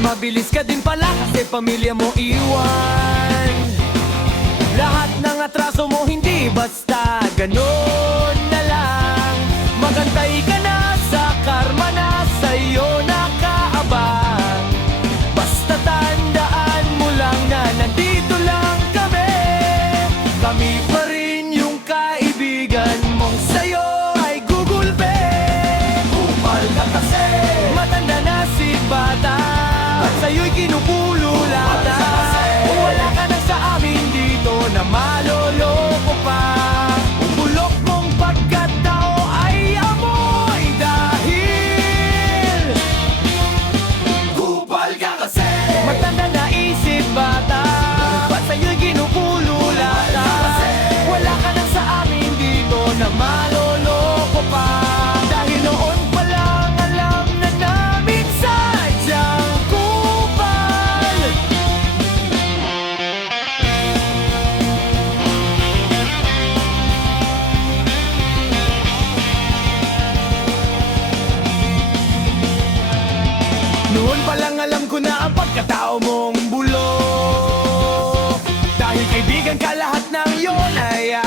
Mabilis ka din pala kasi pamilya mo iwan. Lahat ng atraso mo hindi basta ganun na lang. Magantay ka na sa karma na sa'yo nakaabang. Basta tandaan mo lang na nandito lang kami. Kami pa rin yung kaibigan mong sa'yo ay gugulpe. Kupal ka kasi matanda na si bata at sa'yo'y kinupululata. Kung wala ka na sa amin dito na maloloko pa. Ang bulok mong pagkatao ay amoy dahil kupal ka kasi matanda na isip bata at sa'yo'y kinupululata. Wala ka na sa amin dito na maloloko pa. Dahil noon pa lang alam na namin sadyang kupal. Noon pa lang alam ko na ang pagkatao mong bulok. Dahil kaibigan ka lahat ng yon ay